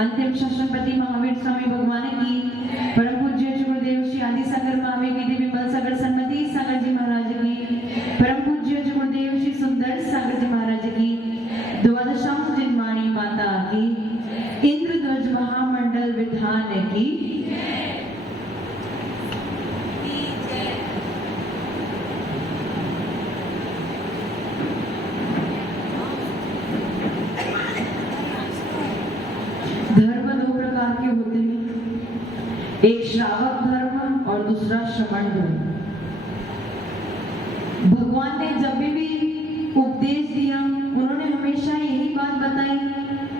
अंतिम शासनपति महावीर स्वामी भगवान की, परम पूज्य गुरुदेव श्री आदि सागर महावीर विधि विमल सागर सन्मति सागर जी महाराज की, परम पूज्य गुरुदेव श्री सुंदर सागर जी महाराज की, द्वादशांश जिनवाणी माता की, इंद्रध्वज महामंडल विधान की। धर्म दो प्रकार के होते हैं, एक श्रावक धर्म और दूसरा श्रमण धर्म। भगवान ने जब भी उपदेश दिया, उन्होंने हमेशा यही बात बताई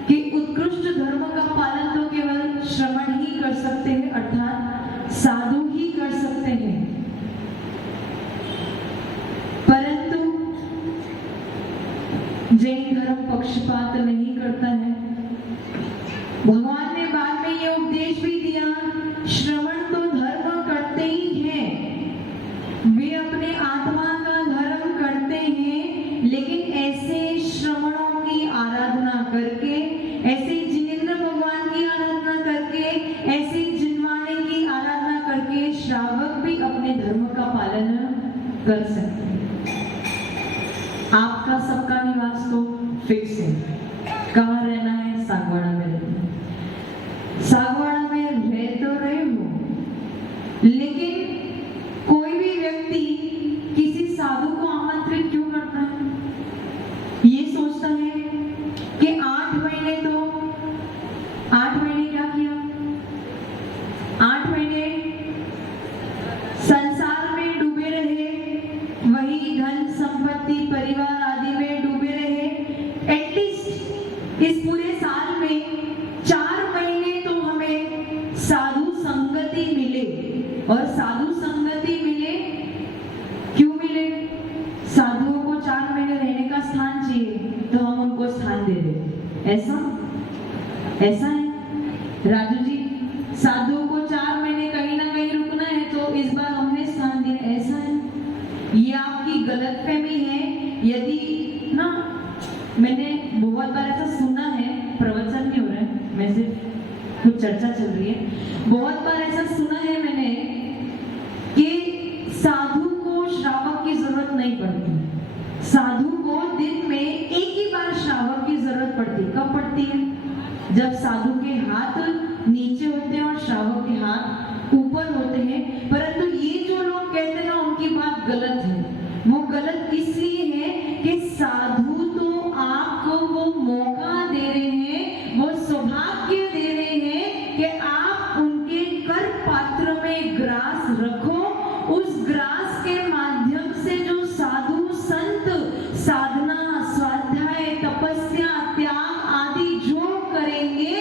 कि उत्कृष्ट धर्म का पालन तो केवल श्रमण ही कर सकते हैं, अर्थात साधु ही कर सकते हैं। परंतु जैन धर्म पक्षपात नहीं करता है। भगवान ने बाद में ये उपदेश भी दिया, श्रवण तो धर्म करते ही हैं, वे अपने आत्मा का धर्म करते हैं, लेकिन ऐसे श्रवणों की आराधना करके, ऐसे जिनेंद्र भगवान की आराधना करके, ऐसे जिनवाणी की आराधना करके श्रावक भी अपने धर्म का पालन कर सकते हैं। आपका सबका निवास तो फिक्स है, कहाँ रहना है? सागवाड़ा में रहना। सागवाड़ा में रह तो रहे हो, लेकिन कोई भी व्यक्ति किसी साधु को आमंत्रित क्यों करता है? ये सोचता है कि 8 महीने क्या किया? 8 महीने संसार में डूबे रहे, वही धन संपत्ति परिवार आदि में डूबे रहे। एटलीस्ट इस पूरे साल में 4 महीने तो हमें साधु संगति मिले। और साधु संगति मिले क्यों मिले? साधुओं को 4 महीने रहने का स्थान चाहिए, तो हम उनको स्थान दे दें। ऐसा है राजू जी, साधुओं को 4 महीने कहीं ना कहीं रुकना है, तो इस बार हमने स्थान दिया। ऐसा है, ये आपकी गलतफहमी है। यदि ना, मैंने बहुत बार ऐसा सुना है, प्रवचन नहीं हो रहा है, मैं सिर्फ कुछ चर्चा चल रही है। बहुत बार ऐसा सुना है मैंने कि साधु को श्रावक की जरूरत नहीं पड़ती। साधु को दिन में एक ही बार श्रावक की जरूरत पड़ती। कब पड़ती है? जब साधु के हाथ नीचे होते हैं और श्रावक के हाथ ऊपर होते हैं। परंतु ये जो लोग कहते हैं ना, उनकी बात गलत है। वो गलत इसलिए है कि साधु तो आपको वो मौका दे रहे हैं, वो सौभाग्य दे रहे हैं कि आप उनके कर पात्र में ग्रास रखो। उस ग्रास के माध्यम से जो साधु संत साधना, स्वाध्याय, तपस्या, त्याग आदि जो करेंगे,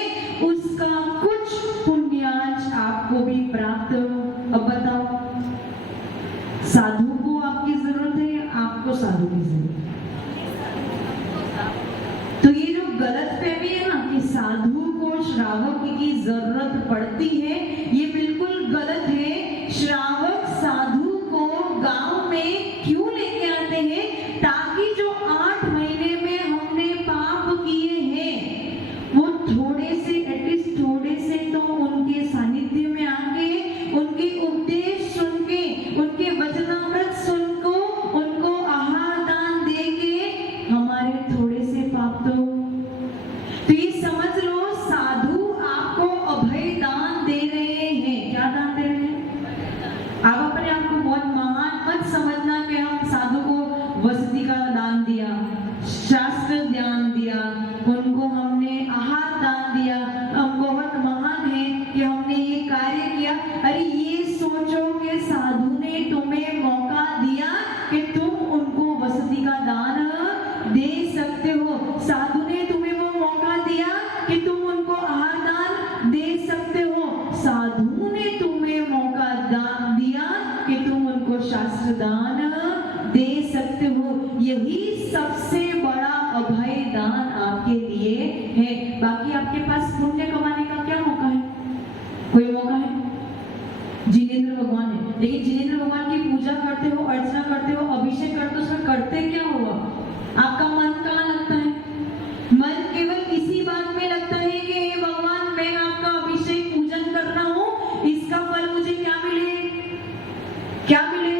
उसका कुछ पुण्यांश आपको भी प्राप्त हो। अब बताओ, साधु को आपकी जरूरत है या आपको साधु की जरूरत है? तो ये जो गलतफहमी है ना कि साधु को श्रावक की जरूरत पड़ती है, ये बिल्कुल गलत है। श्रावक साधु को गांव में क्यों लेके आते हैं? ताकि जो 8 महीने में हमने पाप किए हैं, वो थोड़े से, एटलीस्ट थोड़े से तो उनके सानिध्य में आके, उनके उपदेश सुन के, उनके वचनामृत सुन को, उनको आहार दान देके हमारे थोड़े से पाप तो ये समझ लो, साधु आपको अभय दान दे रहे हैं। क्या दान दे रहे हैं? सकते हो। साधु ने तुम्हें वो मौका दिया कि तुम उनको आहार दान दे सकते हो। साधु ने तुम्हें मौका दिया कि तुम उनको शास्त्र दान दे सकते हो। यही सबसे बड़ा अभय दान आपके लिए है। बाकी आपके पास पुण्य कमाने का क्या मौका है? कोई मौका है? जिनेंद्र भगवान है, लेकिन जिनेंद्र भगवान की पूजा करते हो, अर्चना करते हो, अभिषेक करते हो, उसमें करते क्या हुआ? आपका मन कहाँ लगता है? मन केवल इसी बात में लगता है कि हे भगवान, मैं आपका अभिषेक पूजन कर रहा हूँ, इसका फल मुझे क्या मिले? क्या मिले?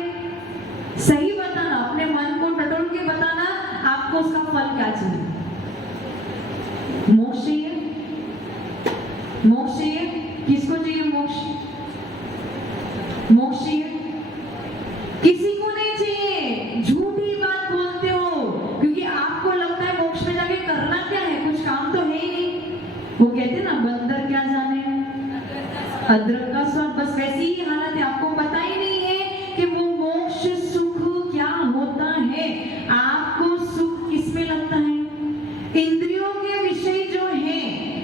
सही बताना, अपने मन को टटोल के बताना, आपको उसका फल क्या चाहिए? मोक्ष चाहिए? मोक्ष चाहिए? किसको चाहिए मोक्ष? मोक्ष चाहिए? किसी को नहीं चाहिए। झूठी बात बोलते हो, क्योंकि आपको लगता है मोक्ष में जाके करना क्या है, कुछ काम तो है ही नहीं। वो कहते हैं ना, बंदर क्या जाने अदरक का स्वाद, बस वैसी ही हालत है। आपको पता ही नहीं है कि वो मोक्ष सुख क्या होता है। आपको सुख किसमें लगता है? इंद्रियों के विषय जो है,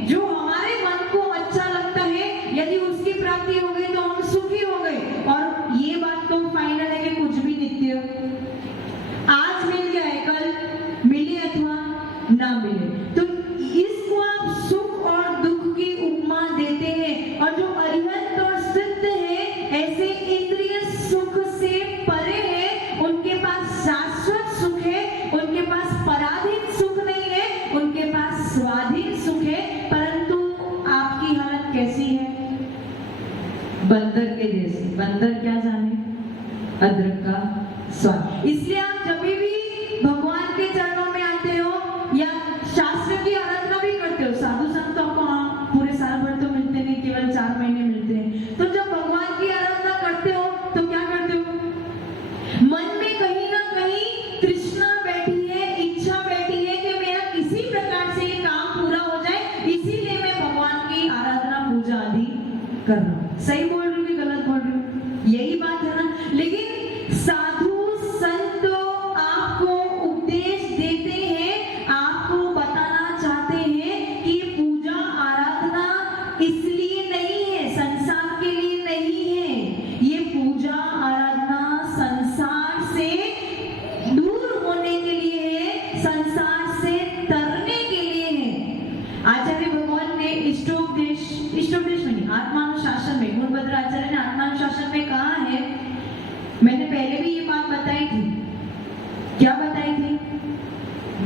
जो हमारे मन को अच्छा लगता है, यदि उसकी प्राप्ति हो गई तो हम सुखी हो गए। और ये बात तो फाइनल है कि कुछ भी नित्य, आज मिल गया है, कल मिले अथवा ना मिले, तो इसको आप सुख और दुख की उपमा देते हैं। और जो अरिहंत और सिद्ध है, ऐसे इंद्रिय सुख से परे है, उनके पास शाश्वत सुख है, उनके पास पराधीन सुख नहीं है, उनके पास स्वाधीन सुख है। परंतु आपकी हालत कैसी है? बंदर के जैसे। बंदर क्या जाने अदरक का स्वाद। इसलिए आप जब भी भगवान के चरणों में आते हो या शास्त्र की आराधना भी करते हो, साधु संत तो आपको पूरे साल भर तो मिलते नहीं, केवल 4 महीने मिलते हैं, तो जब भगवान की आराधना करते हो तो क्या करते हो? मन में कहीं ना कहीं तृष्णा बैठी है, इच्छा बैठी है कि मेरा किसी प्रकार से ये काम पूरा हो जाए, इसीलिए मैं भगवान की आराधना पूजा आदि कर रहा हूँ। सही बोल रही हूँ कि गलत बोल रही हूँ? यही बात है ना। लेकिन साधु संत आपको उपदेश देते हैं, आपको बताना चाहते हैं कि पूजा आराधना इसलिए नहीं है, संसार के लिए नहीं है। ये पूजा आराधना संसार से दूर होने के लिए है, संसार से तरने के लिए है। आचार्य भगवान ने इष्टोपदेश में, आत्मानुशासन में, गुणभद्र आचार्य ने आत्मानुशासन में कहा है, मैंने पहले भी ये बात बताई थी। क्या बताई थी?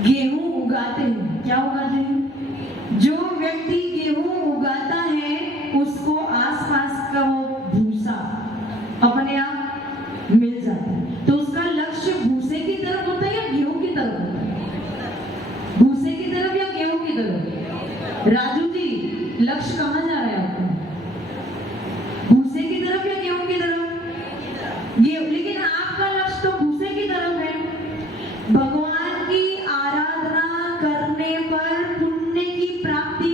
गेहूं उगाते हैं, क्या उगाते हैं? जो व्यक्ति गेहूं उगाता है, उसको आसपास का वो भूसा अपने आप मिल जाता है। तो उसका लक्ष्य भूसे की तरफ होता है या गेहूं की तरफ होता है? भूसे की तरफ या गेहूं की तरफ? राजू जी, लक्ष्य कहाँ जा रहा है आपका? भूसे की तरफ या गेहूं की तरफ? गेहूं। लेकिन आपका लक्ष्य तो भूसे की तरफ है। भगवान की आराधना करने पर पुण्य की प्राप्ति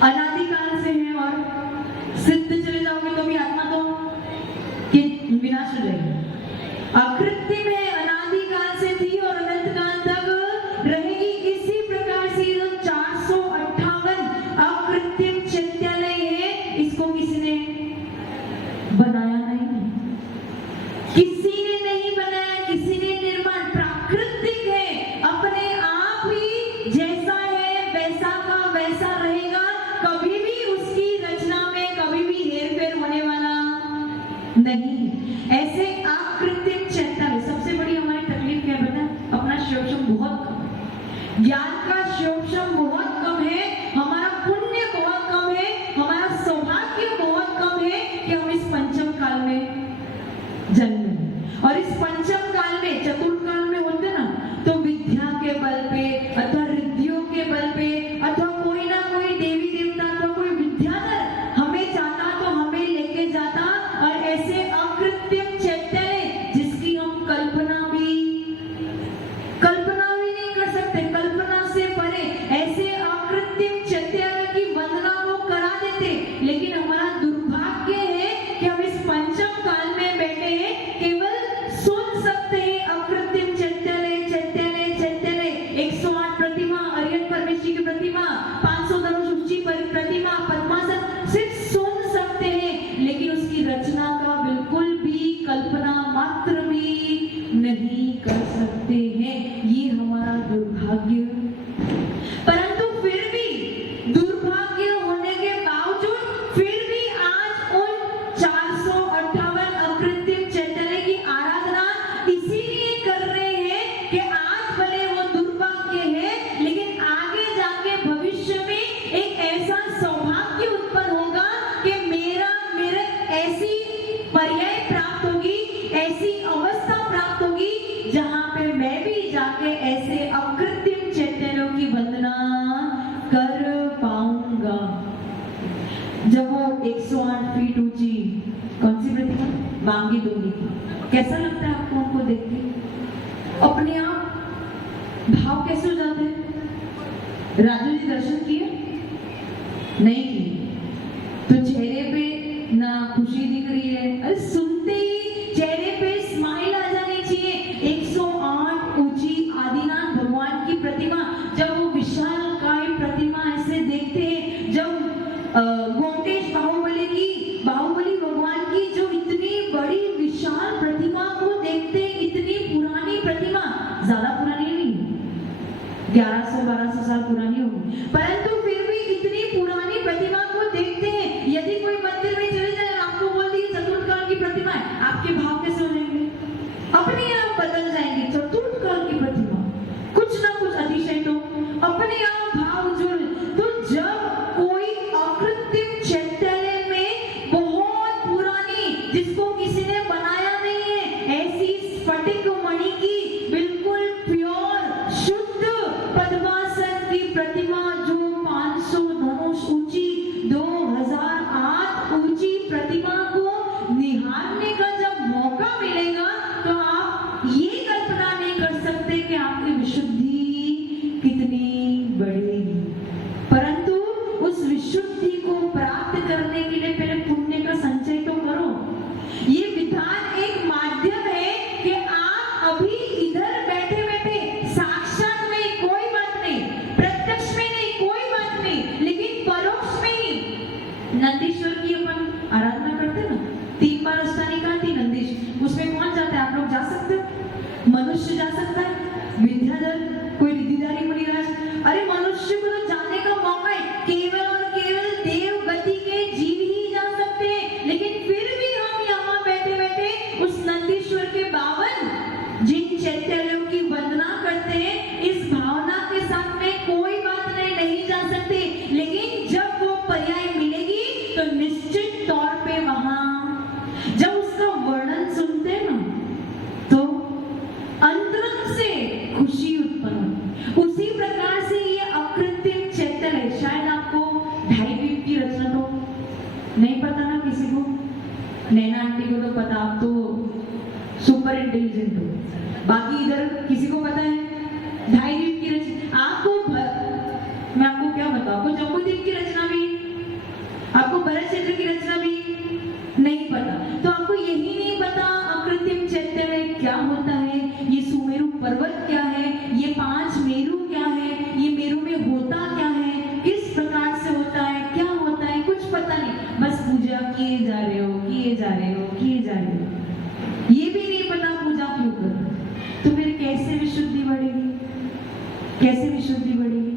अनादिकाल से है और सिद्ध चले जाओगे तो भी आत्मा तो कि विनाश हो जाएगी। अकृत्रिम है, अनादिकाल से थी और अनंत काल तक रहेगी। इसी प्रकार से 458 अकृत्रिम चैत्यालय है, इसको किसी ने बनाया नहीं, किसी ने नहीं बनाया, किसी ने निर्माण, प्राकृतिक है, अपने आप ही जैसा है वैसा का वैसा रहेगा। कभी भी उसकी रचना में कभी भी हेरफेर होने वाला नहीं। ऐसे अकृत्रिम चैत्यालय, सबसे बड़ी हमारी तकलीफ क्या है पता? अपना शोषण बहुत कम है, ज्ञान का शोषण बहुत कम है, हमारा पुण्य बहुत कम है, हमारा सौभाग्य बहुत कम है कि हम इस पंचम काल में जन्मे। और इस पंचम काल में, चतुर्थ काल में होते ना, तो विद्या के बल पे अथवा रिद्धियों के बल पे अथवा कोई ना कोई देवी देवता अथवा कोई विद्याधर हमें चाहता तो हमें लेके जाता। और ऐसे अकृत्रिम चैत्यालय जिसकी हम कल्पना भी नहीं कर सकते, कल्पना से परे, ऐसे अकृत्रिम चैत्यालय की वंदना वो करा देते। लेकिन हमारा दुर्भाग्य है कि हम इस पंचम काल में बैठे हैं, केवल सुन सकते हैं अकृत्रिम चैत्यालय चैत्यालय चैत्यालय। 108 प्रतिमा, अरिहंत परमेश्वरी की प्रतिमा, 500 धनुष ऊंची प्रतिमा, पद्मासन, सिर्फ सुन सकते हैं, लेकिन उसकी रचना का बिल्कुल भी कल्पना मात्र भी नहीं कर सकते हैं। ये हमारा दुर्भाग्य। परंतु फिर भी दुर्भाग्य होने के बावजूद फिर भी आज उन 458 अकृत्रिम चैत्यालय की आराधना इसीलिए कर रहे हैं कि आज भले वो दुर्भाग्य है, लेकिन आगे जाके भविष्य में एक ऐसा सौभाग्य उत्पन्न होगा कि मेरे ऐसी पर्याय प्राप्त होगी, ऐसी अवस्था प्राप्त होगी जहां पे मैं भी जाके ऐसे अकृत्रिम चैत्यालयों की वंदना कर पाऊंगा। जब वो 108 फीट ऊंची कौन सी प्रतिमा? मांगी दूंगी। कैसा लगता है आपको उनको देख के? अपने आप भाव कैसे हो जाते हैं? राजू जी दर्शन किए? नहीं किए तो चेहरे पे ना खुशी दिख रही है, अरे सुनते ही चेहरे पे स्माइल आ जानी चाहिए। 108 ऊंची आदिनाथ भगवान की प्रतिमा, जब वो विशालकाय प्रतिमा ऐसे देखते हैं, जब गोमटेश बाहुबली भगवान की जो इतनी बड़ी विशाल प्रतिमा को देखते हैं, इतनी पुरानी प्रतिमा, ज्यादा पुरानी नहीं, 1100-1200 साल पुरानी होगी, परंतु फिर भी इतनी पुरानी प्रतिमा को देखते हैं। यदि कोई मंदिर में चले जाए, आपको बोल दी चतुर्थ काल की प्रतिमा है, आपके भाव कैसे हो जाएंगे? अपने आप बदल जाएंगे। चतुर्थ काल की प्रतिमा, कुछ ना कुछ अतिशय तो अपने आप भाव जुड़। तो जब कोई अकृत्रिम चैत्यालय में बहुत पुरानी, जिसको किसी ने बनाया नहीं है, ऐसी स्फटिक मणि की बिल्कुल प्योर शुद्ध पद्मासन की प्रतिमा, जो 500 धनुष ऊंची, 2008 ऊंची प्रतिमा को निहारने का जब मौका मिलेगा तो आप ये कल्पना नहीं कर सकते कि आपकी विशुद्धि कितनी बढ़ेगी। परंतु उस विशुद्धि को प्राप्त करने के लिए पहले पुण्य का संचय तो करो। ये विधान एक माध्यम है कि आप अभी इधर बैठे बैठे साक्षात में कोई बात नहीं, प्रत्यक्ष में नहीं कोई बात नहीं, लेकिन परोक्ष में ही नंदीश्वर की अपन आराधना करते ना, 3 बार अष्टानी का 3 नंदीश, उसमें कौन जाता है? आप लोग जा सकते हो? मनुष्य जा सकता है? विद्याधर, कोई रिद्धिधारी मुनिराज, अरे मनुष्य को तो जाने का मौका है, केवल और केवल देव गति के जीव ही जा सकते हैं। लेकिन फिर भी हम यहाँ बैठे बैठे उस नंदीश्वर के 52 जिन चैत्यालयों की वंदना करते हैं, इस भावना के साथ में कोई बात नहीं जा सकते। लेकिन जब वो पर्याय मिलेगी तो निश्चित तौर पे वहां जब उसका वर्णन सुनते हैं ना, तो अंतरंग से खुशी उत्पन्न। उसी प्रकार से ये अकृत्रिम चैत्यालय, शायद आपको 2.5 फीट की रचना तो नहीं पता ना किसी को, नैना आंटी को तो पता, आप तो सुपर इंटेलिजेंट हो, बाकी इधर किसी को पता है 2.5 फीट की रचना? आपको मैं आपको क्या बताऊं, आपको जम्बूद्वीप की रचना भी आपको भरत क्षेत्र की रचना भी नहीं पता, तो आपको यही नहीं पता अकृत्रिम चैत्य क्या होता है, ये सुमेरु पर्वत क्या है, ये 5 मेरु क्या है, ये मेरु में होता क्या है, किस प्रकार से होता है, क्या होता है, कुछ पता नहीं। बस पूजा किए जा रहे हो, किए जा रहे हो, किए जा रहे हो, ये भी नहीं पता पूजा क्यों करो। तो फिर कैसे विशुद्धि बढ़ेगी, कैसे विशुद्धि बढ़ेगी?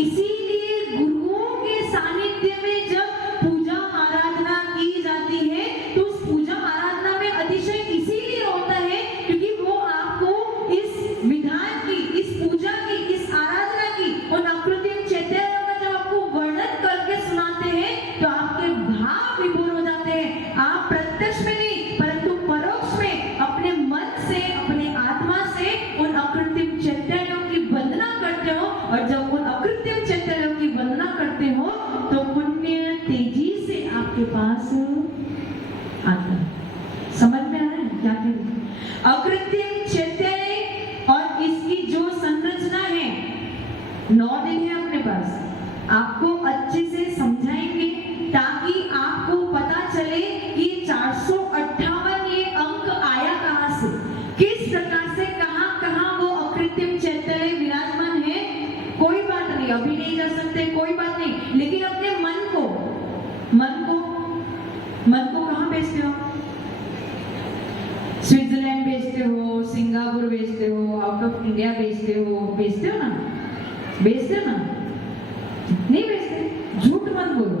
इसीलिए गुरुओं के सानिध्य में जब पूजा आराधना की जाती है तो उस पूजा आराधना में अतिशय इसीलिए होता है क्योंकि वो आपको इस विधान की, इस पूजा की, इस आराधना की और अकृत्रिम चैत्य का जब आपको वर्णन करके सुनाते हैं तो आपके भाव विभोर हो जाते हैं। आप प्रत्यक्ष में नहीं परंतु परोक्ष में अपने मन से, अपने आत्मा से उन अकृत्रिम चैत्यों की वंदना करते हो, और जब उन अकृत्रिम चैत्यों की वंदना करते हो तो पुण्य तेजी से आपके पास आता है। समझ में आ रहा है क्या कह रहे हैं? अकृत्रिम चैत्य और इसकी जो संरचना है, 9 दिन है अपने पास, आपको अच्छे से समझाएंगे ताकि आपको पता चले कि 458 ये अंक आया कहां से, किस प्रकार से, कहां कहां वो अकृत्रिम चैत्य विराजमान है। कोई बात नहीं, अभी नहीं जा सकते, कोई बात नहीं, लेकिन अपने मन को कहां भेजते हो? स्विट्जरलैंड भेजते हो, सिंगापुर भेजते हो, आउट ऑफ इंडिया भेजते हो ना? भेजते हो ना? नहीं भेजते, झूठ मत बोलो,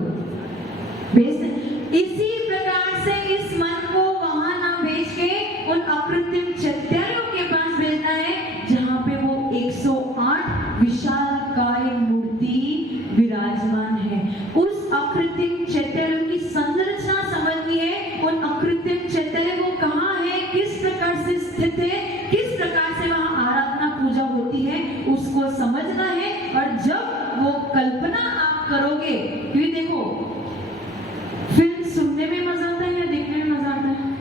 भेजते। इसी प्रकार से इस मन को वहां ना भेज के उन अकृत्रिम चैत्यों के पास भेजना है जहां पे वो 108 विशालकाय मूर्ति विराजमान है। उस अकृत्रिम चैत्यों की संरचना समझनी है, उन अकृत्रिम चैत्य वो कहां है, किस प्रकार से स्थित है, किस प्रकार से वहां आराधना पूजा होती है, उसको समझना है। और जब वो कल्पना आप करोगे, क्योंकि देखो फिल्म सुनने में मजा आता है या देखने में मजा आता है?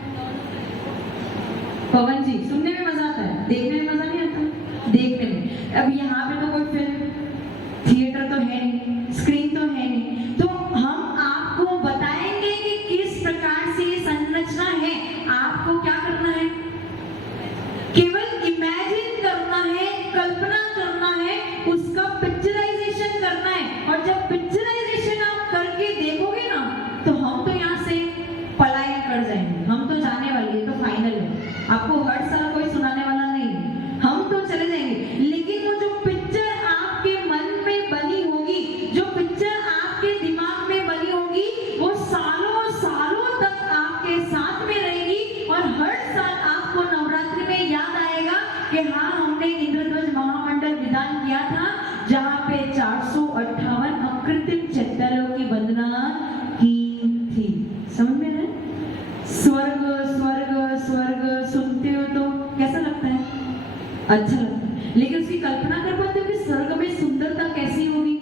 पवन जी, सुनने में मजा आता है, देखने में मजा नहीं आता? देखने में। अब यहाँ पे तो कोई फिल्म थिएटर तो है नहीं, स्क्रीन तो है नहीं, तो हम आपको बताएंगे कि किस प्रकार से ये संरचना है। आपको क्या करना है? केवल इमेजिन करना है, कल्पना करना है, उसका पिक्चराइजेशन करना है। और जब पिक्चराइजेशन आप करके देखोगे ना तो हम तो यहाँ से पलायन कर जाएंगे, हम तो जाने वाले, ये तो फाइनल है, आपको हर साल कोई सुनाने वाला नहीं, हम तो चले जाएंगे। लेकिन वो जो पिक्चर आपके मन में बनी होगी, जो पिक्चर आपके दिमाग में बनी होगी, वो सालों सालों तक आपके साथ में रहेगी। और हर साल आपको नवरात्रि में याद आएगा कि हाँ, हमने इंद्रध्वज महामंडल विधान किया था जहाँ पे 458 अकृत्रिम चैत्यों की वंदना की थी। समझ में है? स्वर्ग स्वर्ग स्वर्ग सुनते हो तो कैसा लगता है? अच्छा लगता है, लेकिन उसकी कल्पना कर पाते हो कि स्वर्ग में सुंदरता कैसी होगी,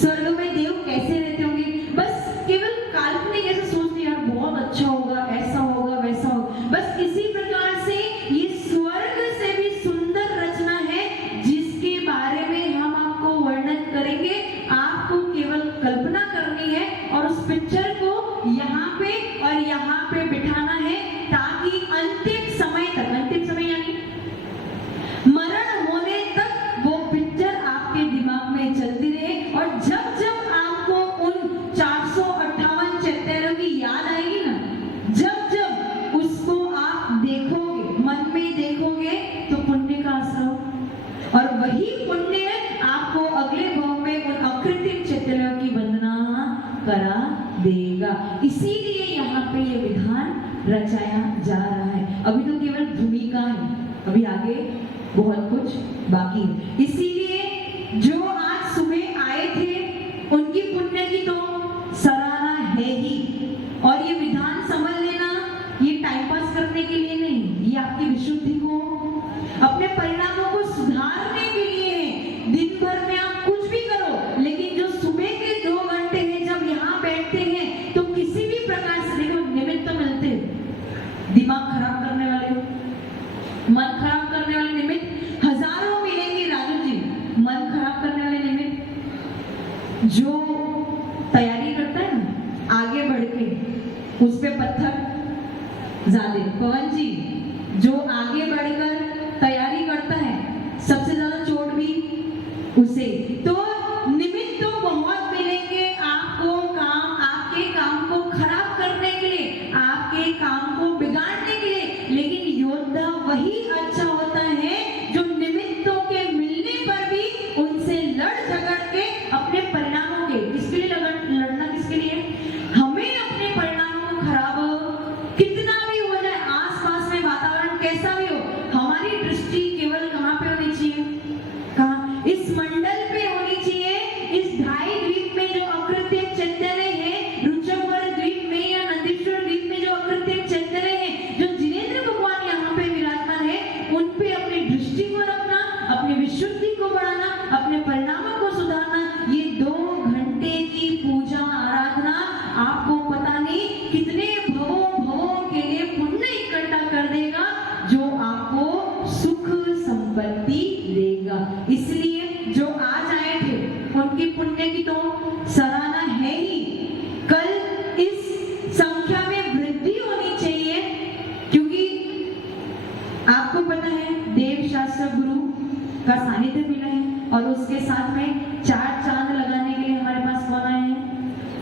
स्वर्ग में देव कैसे रहते होंगे? बस केवल काल्पनिक ऐसे सोचते यार बहुत अच्छा होगा, ऐसा होगा, वैसा होगा। बस इसी प्रकार से ये स्वर्ग से भी सुंदर रचना है जिसके बारे में हम आपको वर्णन करेंगे। आपको केवल कल्पना करनी है और उस पिक्चर को यहाँ पे और यहाँ पे बिठाना है ताकि अंतिम समय तक, अंतिम समय यानी मरण होने तक वो पिक्चर आपके दिमाग में चलती रहे। और जब जब आपको उन 458 चैत्यों की याद आएगी ना, जब जब उसको आप देखोगे, मन में देखोगे, तो पुण्य का असर, और वही पुण्य आपको अगले भाव में उन अकृत्रिम चैत्यों की वंदना करा देगा। इसीलिए यहाँ पे ये विधान रचाया जा रहा है। अभी तो केवल भूमिका है, अभी आगे बहुत कुछ बाकी है। इसीलिए जो आज सुबह आए थे उनकी पुण्य की तो सराहना है ही। और ये विधान समझ लेना, ये टाइम पास करने के लिए नहीं, ये आपकी विशुद्धि को, अपने परिणामों को सुधारने के लिए है। दिन भर में आप कुछ भी करो, लेकिन जो सुबह के 2 घंटे हैं जब यहाँ बैठते हैं तो किसी भी प्रकार से देखो निमित्त मिलते हैं। दिमाग खराब करने वाले, मन खराब करने वाले निमित्त हजारों मिलेंगे राजू जी। मन खराब करने वाले निमित्त जो तैयारी करता है ना, उस पे पत्थर ज्यादा। पवन जी, जो आगे बढ़कर तैयारी करता है सबसे ज्यादा चोट भी उसे। तो निमित्त तो बहुत मिलेंगे आपको, आपके काम को खराब करने के लिए, आपके काम को बिगाड़ने के लिए, लेकिन योद्धा वही अच्छा होता है जो निमित्तों के मिलने पर भी उनसे लड़ झगड़ के अपने परिणामों के, किसके लिए लड़ना, किसके लिए, हमें अपने परिणामों को खराब कितना भी हो जाए, आसपास में वातावरण कैसा भी हो, हमारी दृष्टि केवल कहाँ पे होनी चाहिए, कहाँ, इस मंडल पे होनी चाहिए। इस ढाई द्वीप में जो अकृत्रिम चैतन्य है, रुचकवर द्वीप में या नंदीश्वर द्वीप में जो अकृत्रिम चैतन्य है, जो जिनेंद्र भगवान यहाँ पे विराजमान है, उन पे अपनी दृष्टि को रखना, अपनी विशुद्धि को बढ़ाना, अपने परिणामों को सुधारना, ये 2 घंटे की पूजा आराधना आपको पता नहीं कितने भवों के लिए पुण्य इकट्ठा कर देगा, जो आपको सुख संपत्ति देगा। इसलिए जो आज आए थे उनकी पुण्य की तो सराहना है ही, कल इस संख्या में वृद्धि होनी चाहिए, क्योंकि आपको पता है देव शास्त्र गुरु का सानिध्य मिला है, और उसके साथ में 4 चांद लगाने के लिए हमारे पास कौन आए हैं,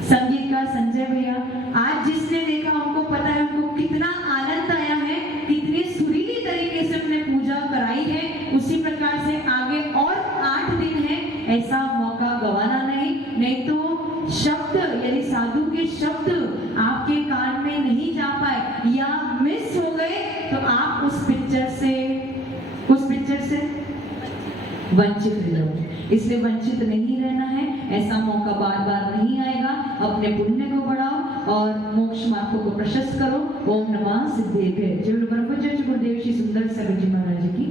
संगीतकार संजय भैया। आज जिसने देखा उनको पता है उनको कितना आनंद आया है, कितनी सुरीली तरीके से उन्होंने पूजा कराई है। उसी प्रकार से आगे और 8 दिन है, ऐसा मौका गवाना नहीं तो शब्द, यदि साधु के शब्द आपके कान में नहीं जा पाए या मिस हो गए तो आप उस पिक्चर से वंचित रह जाओगे। इसलिए वंचित नहीं रहना है, ऐसा मौका बार बार नहीं आएगा। अपने पुण्य को बढ़ाओ और मोक्ष मार्ग को प्रशस्त करो। ओम नमः सिद्धेभ्य। जय गुरुदेव श्री सुंदर सागर जी महाराज की।